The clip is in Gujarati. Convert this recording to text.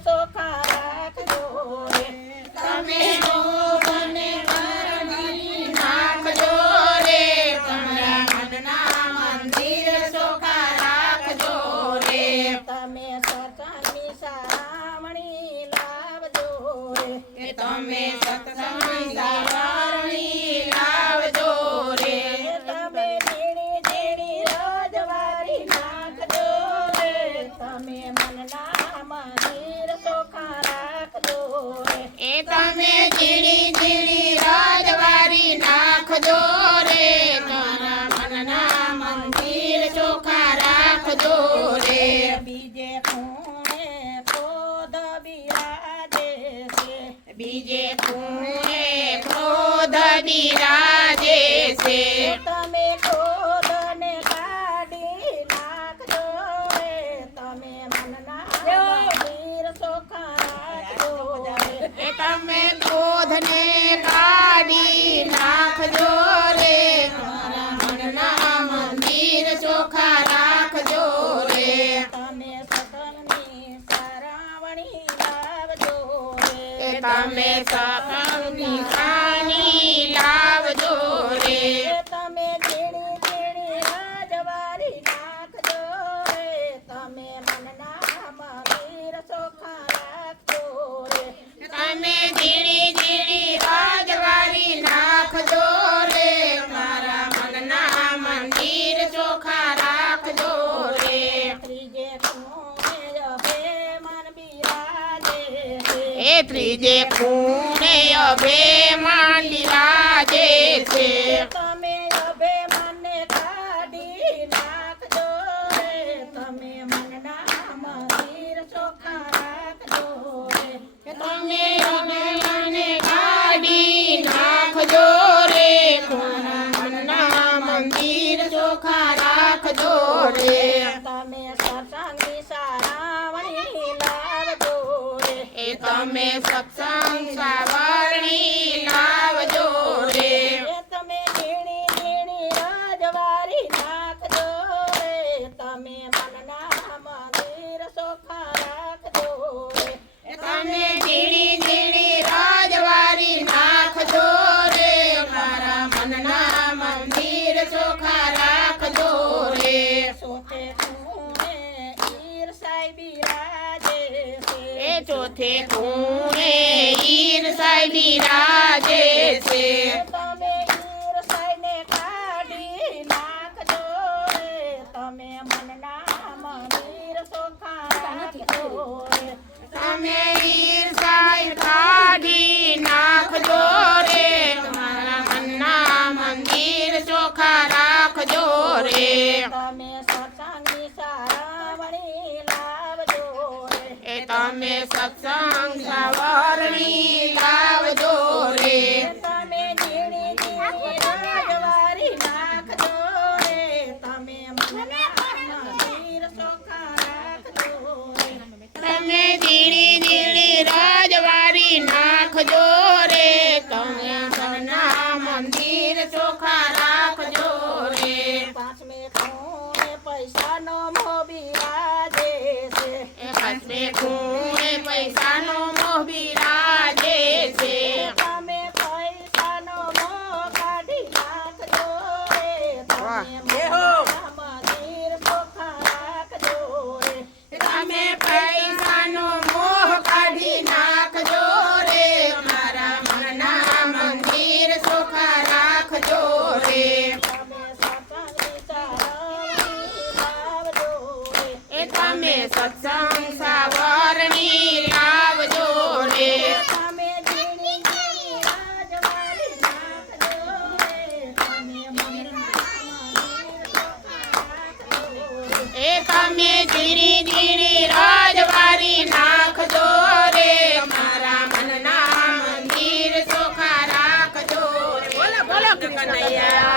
ચોખા રાખજો રે તમે લોભને વરણી નાખજો રે તમારા મનના મંદિર ચોખા રાખજો રે તમે સત્સંગની સાવણી લાવજો રે તમે સત્સંગની સાવણી લાવજો રે તમે ઝીણી ઝીણી રજવારી નાખજો રે તમે મનના મંદિર ચોખા રાખજો રે તમે ઝીણી ઝીણી રજવારી નાખજો રે તમારા મનના મંદિર ચોખા રાખજો રે બીજે ખૂણે ક્રોધ બિરાજે છે બીજે ખૂણે ક્રોધ બિરાજે છે તમે ક્રોધને કાઢી નાખજો રે તમે મનના મંદિર ચોખા રાખજો રે તમે ક્રોધને કાઢી નાખજો રે તમારા મનના મંદિર ચોખા રાખજો રે તમે સકલની સારાવણી લાવજો રે તમે સકલની સાની લાવજો રે તમે ઝીણી ઝીણી રજવારી નાખજો રે તમે મનના મંદિર ચોખા રાખજો રે તમે ઝીણી ઝીણી રજવારી નાખજો રે મારા મનના મંદિર ચોખા રાખજો રે ત્રીજે ખૂણે અભિમાન બિરાજે છે ત્રીજે ખૂણે અભિમાન બિરાજે છે તમે અભિમાનને કાઢી નાખજો રે તમે મનના મંદિર ચોખા રાખજો રે તમે અભિમાનને કાઢી નાખજો રે તમારા મનના મંદિર ચોખા રાખજો રે તમે સત્સંગની સારાવણી લાવજો રે તમે સત્સંગ સાવરણી લાવજો રે તમે ઝીણી ઝીણી રજવારી નાખજો રે તમે મનના મંદિર ચોખા રાખજો રે તમે ઝીણી ઝીણી રજવારી નાખજો રે મારા મનના મંદિર ચોખા રાખજો રે ચોથે ખૂણે ઈર્ષાઈ બિરાજે છે ચોથે ખૂણે ઈર્ષાઈ બિરાજે છે તમે ઈર્ષાઈને કાઢી નાખજો રે તમે મનના મંદિર ચોખા રાખજો રે તમે ઈર્ષાઈ કાઢી નાખજો રે તમારા મનના મંદિર ચોખા રાખજો રે તમે સત્સંગની સારાવણી લાવજો રે તમે સત્સંગ સાવરણી લાવજો રે તમે ઝીણી ઝીણી રજવારી નાખજો રે તમે મનના મંદિર ચોખા રાખજો રે તમે ઝીણી ઝીણી રજવારી નાખજો રે તમે મનના મંદિર ચોખા રાખજો રે પાંચમે ખૂણે પૈસાનો મોહ બિરાજે છે પાંચમે ખૂણે પૈસાનો મોહ બિરાજે છે તમે પૈસાનો મોહ કાઢી નાખજો રે તમે મનના મંદિર ચોખા રાખજો રે તમે પૈસાનો મોહ કાઢી નાખજો રે મારા મનના મંદિર ચોખા રાખજો રે તમે સત્સંગની સાવરણી લાવજો રે તમે સત્સંગ સાવરણી લાવજો રે તમે ઝીણી ઝીણી રજવારી નાખજો રે તમે મનના મંદિર ચોખા રાખજો રે તમે ઝીણી ઝીણી રજવારી નાખજો રે મારા મનના મંદિર ચોખા રાખજો રે બોલો બોલો કનૈયા